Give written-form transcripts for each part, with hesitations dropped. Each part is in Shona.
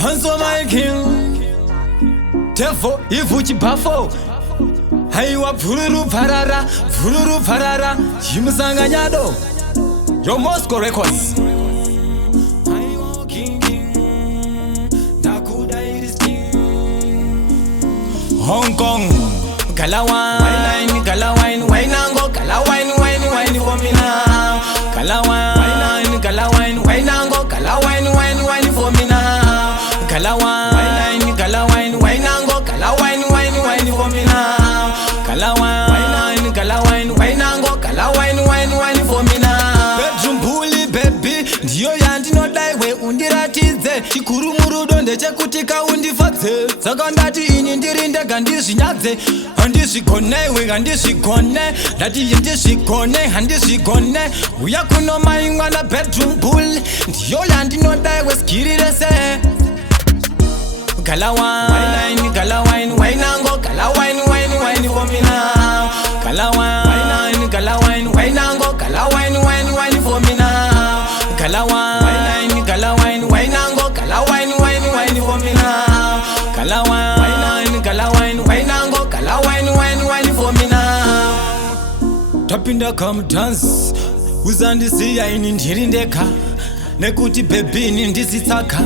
Handsome my king. Therefore, if you buffo, hey, you are Pururu Parara, Himsanganyado, your Mosco records. Hong Kong, Galawine, Wainango, Galawine for me now. Galawine, Wainango, Galawine for me now. Galawine, Wainango, Galawine for me now. Galawine, Wainango, Galawine for me now. Bedroom bully, baby, ndiyo yandi no die we undiratize. Chikuru murudo ndechekutika undifadze. Saka ndati ini ndirinde gandizvinyadze. Handizvigone we handizvigone. Ndati ndizvigone handizvigone. Uya kuno mai mwana bedroom bully. Ndiyo yandi no die we skirirese. Galawine, Wainango, Galawine for me now. Galawine, Wainango, Galawine for me now. Galawine, Wainango, Galawine for me now. Galawine, Wainango, Galawine for me now. Tapinda come dance, uzandisiya ini ndirindeka. Nekuti baby ini ndisitsaka.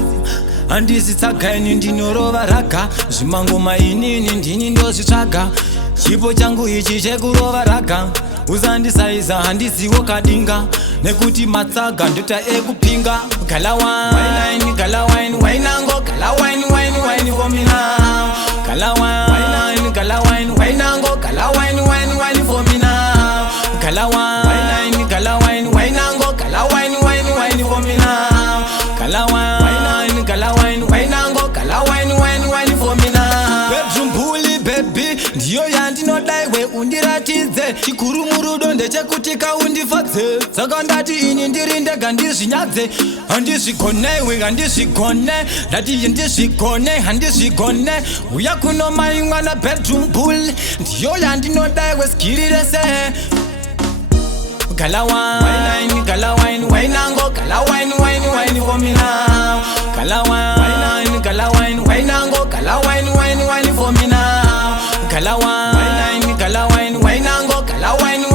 Handisitsaka ini ndinorova raga. Zvimangoma inini ndini ndozvitsvaga. Chipo changu ichi chekurova raga. Uzandisaiza handisiwo kadinga. Nekuti matsaga ndota ekupinga. Galawine, Wainango, Galawine for me now. Galawine, Wainango, Galawine for me now. Galawine, Wainango, Galawine for me now. Galawine, Wainango, Galawine for me now. Bedroom bully, baby, ndiyo yandi no die we undiratize. Chikuru murudo ndechekutika undifadze. Saka ndati ini ndirinde gandizvinyadze. Handizvigone we handizvigone. Ndati ndizvigone handizvigone. Uya kuno mai mwana bedroom bully. Ndiyo yandi no die we skirirese. Galawine, Wainango, Galawine for me now. Galawine, Wainango, Galawine for me now. Galawine, Wainango, Galawine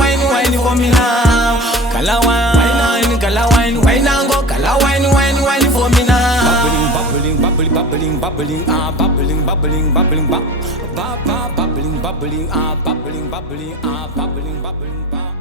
for me now. Galawine, Wainango, Galawine for me now. Bubbling, bubbling, bubbling, bubbling, bubbling.